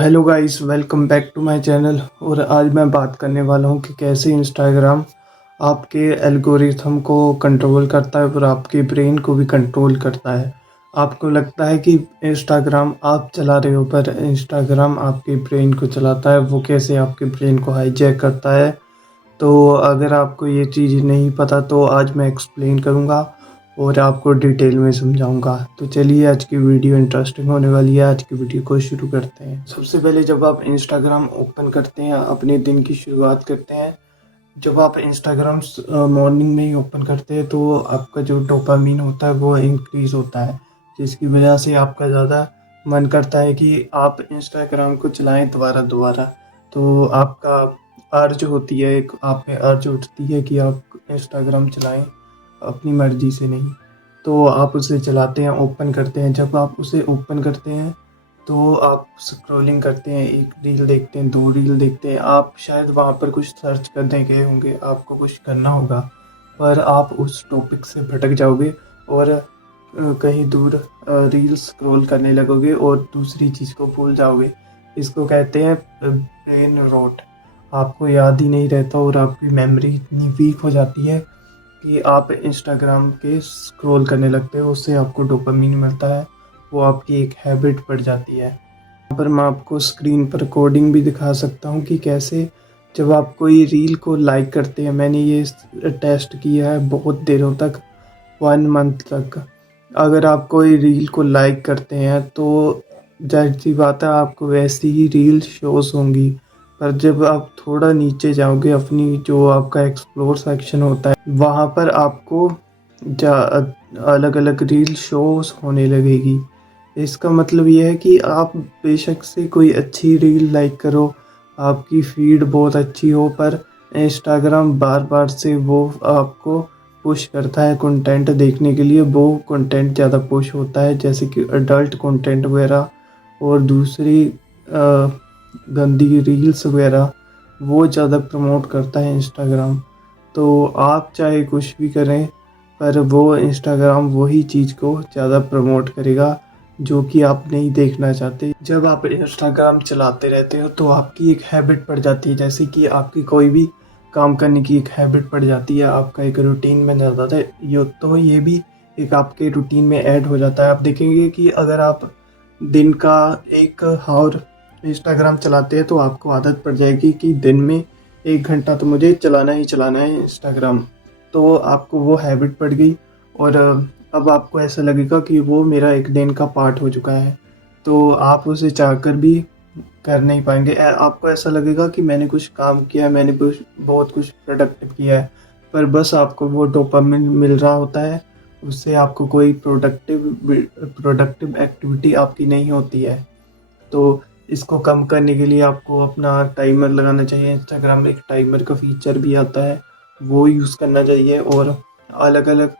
Hello guys, welcome back to my channel. और आज मैं बात करने वाला हूँ कि कैसे इंस्टाग्राम आपके एल्गोरिथम को कंट्रोल करता है और आपके ब्रेन को भी कंट्रोल करता है। आपको लगता है कि इंस्टाग्राम आप चला रहे हो, पर इंस्टाग्राम आपके ब्रेन को चलाता है। वो कैसे आपके ब्रेन को हाईजैक करता है, तो अगर आपको ये चीज़ नहीं पता तो आज मैं एक्सप्लेन करूँगा और आपको डिटेल में समझाऊंगा। तो चलिए, आज की वीडियो इंटरेस्टिंग होने वाली है। आज की वीडियो को शुरू करते हैं। सबसे पहले जब आप इंस्टाग्राम ओपन करते हैं, अपने दिन की शुरुआत करते हैं, जब आप इंस्टाग्राम मॉर्निंग में ही ओपन करते हैं तो आपका जो डोपामीन होता है वो इंक्रीज होता है, जिसकी वजह से आपका ज़्यादा मन करता है कि आप इंस्टाग्राम को चलाएं दोबारा दोबारा। तो आपका अर्ज होती है, एक आप में अर्ज उठती है कि आप इंस्टाग्राम चलाएं, अपनी मर्जी से नहीं। तो आप उसे चलाते हैं, ओपन करते हैं। जब आप उसे ओपन करते हैं तो आप स्क्रॉलिंग करते हैं, एक रील देखते हैं, दो रील देखते हैं। आप शायद वहाँ पर कुछ सर्च करने गए होंगे, आपको कुछ करना होगा, पर आप उस टॉपिक से भटक जाओगे और कहीं दूर रील स्क्रॉल करने लगोगे और दूसरी चीज़ को भूल जाओगे। इसको कहते हैं ब्रेन रॉट। आपको याद ही नहीं रहता और आपकी मेमोरी इतनी वीक हो जाती है कि आप इंस्टाग्राम के स्क्रॉल करने लगते हो। उससे आपको डोपामीन मिलता है, वो आपकी एक हैबिट पड़ जाती है। यहाँ पर मैं आपको स्क्रीन पर कोडिंग भी दिखा सकता हूँ कि कैसे जब आप कोई रील को लाइक करते हैं। मैंने ये टेस्ट किया है बहुत देरों तक, 1 मंथ तक। अगर आप कोई रील को लाइक करते हैं तो जाहिर सी बात है आपको वैसी ही रील शोज होंगी। पर जब आप थोड़ा नीचे जाओगे, अपनी जो आपका एक्सप्लोर सेक्शन होता है, वहाँ पर आपको अलग अलग रील शोज होने लगेगी। इसका मतलब ये है कि आप बेशक से कोई अच्छी रील लाइक करो, आपकी फीड बहुत अच्छी हो, पर इंस्टाग्राम बार बार से वो आपको पुश करता है कंटेंट देखने के लिए। वो कंटेंट ज़्यादा पुश होता है, जैसे कि अडल्ट कंटेंट वगैरह और दूसरी गंदी रील्स वगैरह, वो ज़्यादा प्रमोट करता है इंस्टाग्राम। तो आप चाहे कुछ भी करें, पर वो इंस्टाग्राम वही चीज़ को ज़्यादा प्रमोट करेगा जो कि आप नहीं देखना चाहते। जब आप इंस्टाग्राम चलाते रहते हो तो आपकी एक हैबिट पड़ जाती है, जैसे कि आपकी कोई भी काम करने की एक हैबिट पड़ जाती है, आपका एक रूटीन बन जाता है। ये भी एक आपके रूटीन में ऐड हो जाता है। आप देखेंगे कि अगर आप दिन का 1 आवर इंस्टाग्राम चलाते हैं तो आपको आदत पड़ जाएगी कि दिन में 1 घंटा तो मुझे चलाना ही चलाना है इंस्टाग्राम। तो आपको वो हैबिट पड़ गई और अब आपको ऐसा लगेगा कि वो मेरा एक दिन का पार्ट हो चुका है। तो आप उसे चाहकर भी कर नहीं पाएंगे। आपको ऐसा लगेगा कि मैंने कुछ काम किया है, मैंने बहुत कुछ प्रोडक्टिव किया है, पर बस आपको वो डोपामिन मिल रहा होता है। उससे आपको कोई प्रोडक्टिव एक्टिविटी आपकी नहीं होती है। तो इसको कम करने के लिए आपको अपना टाइमर लगाना चाहिए। इंस्टाग्राम में एक टाइमर का फीचर भी आता है, वो यूज़ करना चाहिए। और अलग अलग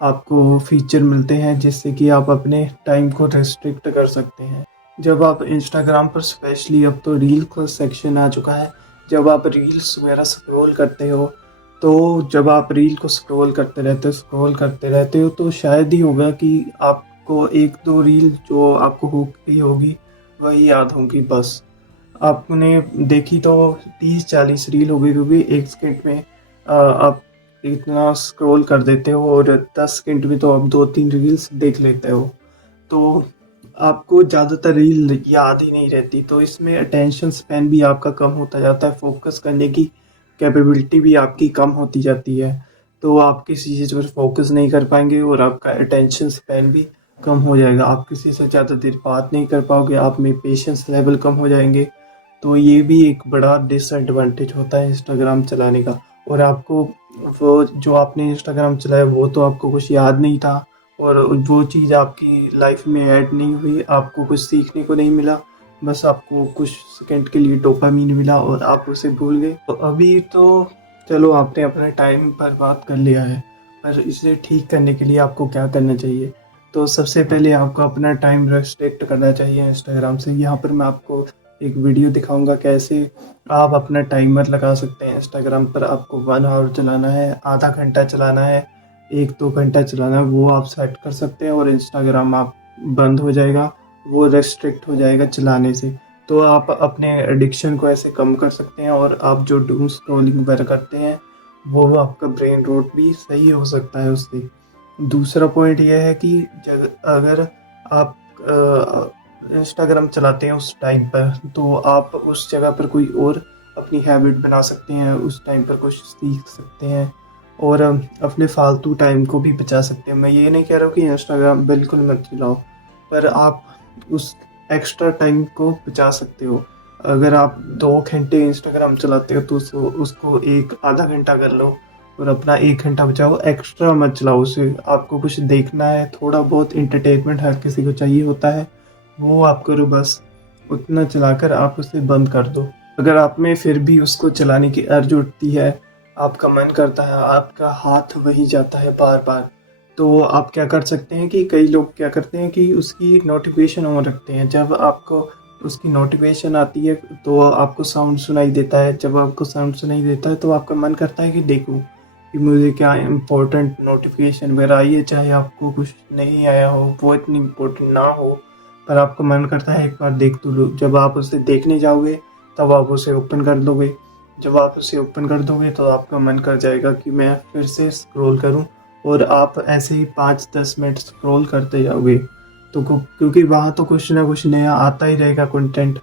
आपको फीचर मिलते हैं जिससे कि आप अपने टाइम को रेस्ट्रिक्ट कर सकते हैं। जब आप इंस्टाग्राम पर, स्पेशली अब तो रील का सेक्शन आ चुका है, जब आप रील्स वगैरह स्क्रॉल करते हो, तो जब आप रील को स्क्रॉल करते रहते हो तो शायद ही होगा कि आपको एक दो रील जो आपको हुक गई होगी वही याद होंगी बस। आपने देखी तो 30-40 रील हो गई, क्योंकि 1 सेकंड में आप इतना स्क्रॉल कर देते हो और 10 सेकंड में तो आप 2-3 रील्स देख लेते हो। तो आपको ज़्यादातर रील याद ही नहीं रहती, तो इसमें अटेंशन स्पैन भी आपका कम होता जाता है, फोकस करने की कैपेबिलिटी भी आपकी कम होती जाती है। तो आप किसी चीज़ पर फोकस नहीं कर पाएंगे और आपका अटेंशन स्पैन भी कम हो जाएगा। आप किसी से ज़्यादा देर बात नहीं कर पाओगे, आप में पेशेंस लेवल कम हो जाएंगे। तो ये भी एक बड़ा डिसएडवांटेज होता है इंस्टाग्राम चलाने का। और आपको वो जो आपने इंस्टाग्राम चलाया वो तो आपको कुछ याद नहीं था, और वो चीज़ आपकी लाइफ में ऐड नहीं हुई, आपको कुछ सीखने को नहीं मिला, बस आपको कुछ सेकंड के लिए डोपामीन मिला और आप उसे भूल गए। तो अभी तो चलो, आपने अपना टाइम बर्बाद कर लिया है, पर इसे ठीक करने के लिए आपको क्या करना चाहिए? तो सबसे पहले आपको अपना टाइम रेस्ट्रिक्ट करना चाहिए इंस्टाग्राम से। यहाँ पर मैं आपको एक वीडियो दिखाऊंगा कैसे आप अपना टाइमर लगा सकते हैं। इंस्टाग्राम पर आपको 1 आवर चलाना है, आधा घंटा चलाना है, 1-2 घंटा चलाना है, वो आप सेट कर सकते हैं और इंस्टाग्राम आप बंद हो जाएगा, वो रेस्ट्रिक्ट हो जाएगा चलाने से। तो आप अपने एडिक्शन को ऐसे कम कर सकते हैं, और आप जो डूम स्क्रॉलिंग वगैरह करते हैं वो आपका ब्रेन रोट भी सही हो सकता है उससे। दूसरा पॉइंट यह है कि अगर आप इंस्टाग्राम चलाते हैं उस टाइम पर, तो आप उस जगह पर कोई और अपनी हैबिट बना सकते हैं, उस टाइम पर कुछ सीख सकते हैं और अपने फालतू टाइम को भी बचा सकते हैं। मैं ये नहीं कह रहा हूँ कि इंस्टाग्राम बिल्कुल मत चलाओ, पर आप उस एक्स्ट्रा टाइम को बचा सकते हो। अगर आप 2 घंटे इंस्टाग्राम चलाते हो तो उसको एक आधा घंटा कर लो और अपना 1 घंटा बचाओ, एक्स्ट्रा मत चलाओ उसे। आपको कुछ देखना है, थोड़ा बहुत इंटरटेनमेंट हर किसी को चाहिए होता है, वो आप करो बस। उतना चलाकर आप उसे बंद कर दो। अगर आप में फिर भी उसको चलाने की अर्ज उठती है, आपका मन करता है, आपका हाथ वही जाता है बार बार, तो आप क्या कर सकते हैं कि कई लोग क्या करते हैं कि उसकी नोटिफिकेशन ऑन रखते हैं। जब आपको उसकी नोटिफिकेशन आती है तो आपको साउंड सुनाई देता है। जब आपको साउंड सुनाई देता है तो आपका मन करता है कि देखूं कि मुझे क्या इम्पोर्टेंट नोटिफिकेशन वगैरह आई है। चाहे आपको कुछ नहीं आया हो, वो इतनी इम्पोर्टेंट ना हो, पर आपका मन करता है एक बार देख तो लो। जब आप उसे देखने जाओगे तब आप उसे ओपन कर दोगे। जब आप उसे ओपन कर दोगे तो आपका मन कर जाएगा कि मैं फिर से स्क्रॉल करूं, और आप ऐसे ही 5-10 मिनट स्क्रॉल करते जाओगे। तो क्योंकि वहाँ तो कुछ ना कुछ नया आता ही रहेगा कंटेंट,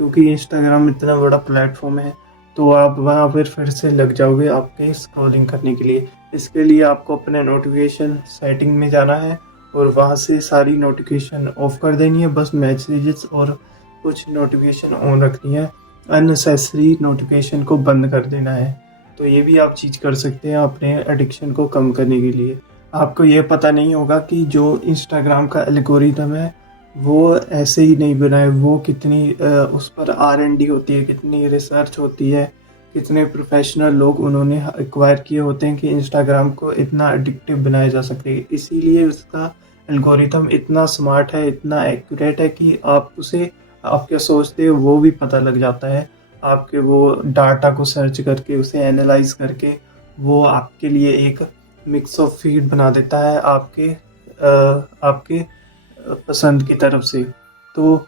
क्योंकि इंस्टाग्राम इतना बड़ा प्लेटफॉर्म है। तो आप वहाँ फिर से लग जाओगे आपके स्क्रॉलिंग करने के लिए। इसके लिए आपको अपने नोटिफिकेशन सेटिंग में जाना है और वहाँ से सारी नोटिफिकेशन ऑफ कर देनी है। बस मैसेजेस और कुछ नोटिफिकेशन ऑन रखनी है, अननेसेसरी नोटिफिकेशन को बंद कर देना है। तो ये भी आप चीज़ कर सकते हैं अपने एडिक्शन को कम करने के लिए। आपको ये पता नहीं होगा कि जो इंस्टाग्राम का एल्गोरिदम है वो ऐसे ही नहीं बना है। वो कितनी उस पर R&D होती है, कितनी रिसर्च होती है, कितने प्रोफेशनल लोग उन्होंने एक्वायर किए होते हैं कि इंस्टाग्राम को इतना एडिक्टिव बनाया जा सके। इसीलिए उसका एल्गोरिथम इतना स्मार्ट है, इतना एक्यूरेट है कि आप उसे, आप क्या सोचते हो वो भी पता लग जाता है। आपके वो डाटा को सर्च करके, उसे एनालाइज करके, वो आपके लिए एक मिक्स ऑफ फीड बना देता है आपके पसंद की तरफ से। तो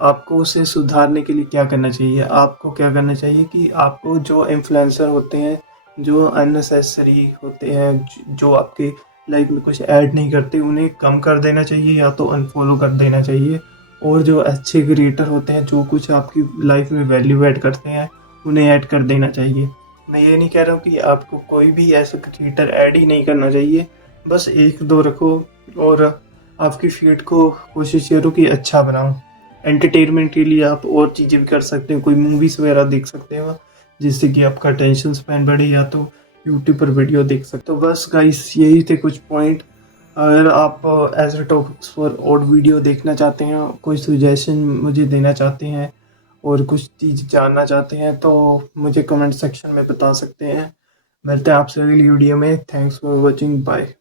आपको उसे सुधारने के लिए क्या करना चाहिए? आपको क्या करना चाहिए कि आपको जो इन्फ्लुएंसर होते हैं, जो अननेसेसरी होते हैं, जो आपके लाइफ में कुछ ऐड नहीं करते, उन्हें कम कर देना चाहिए या तो अनफॉलो कर देना चाहिए। और जो अच्छे क्रिएटर होते हैं, जो कुछ आपकी लाइफ में वैल्यू ऐड करते हैं, उन्हें ऐड कर देना चाहिए। मैं ये नहीं कह रहा हूँ कि आपको कोई भी ऐसा क्रिएटर ऐड ही नहीं करना चाहिए, बस 1-2 रखो और आपकी फीड को कोशिश करो कि अच्छा बनाओ। एंटरटेनमेंट के लिए आप और चीज़ें भी कर सकते हो, कोई मूवीज़ वगैरह देख सकते हो जिससे कि आपका अटेंशन स्पैन बढ़े, या तो यूट्यूब पर वीडियो देख सकते हो। बस गाइस यही थे कुछ पॉइंट। अगर आप एज अ टॉपिक्स फॉर और वीडियो देखना चाहते हैं, कोई सजेशन मुझे देना चाहते हैं और कुछ चीज़ जानना चाहते हैं, तो मुझे कमेंट सेक्शन में बता सकते हैं। मिलते हैं आपसे अगली वीडियो में। Thanks for watching, bye.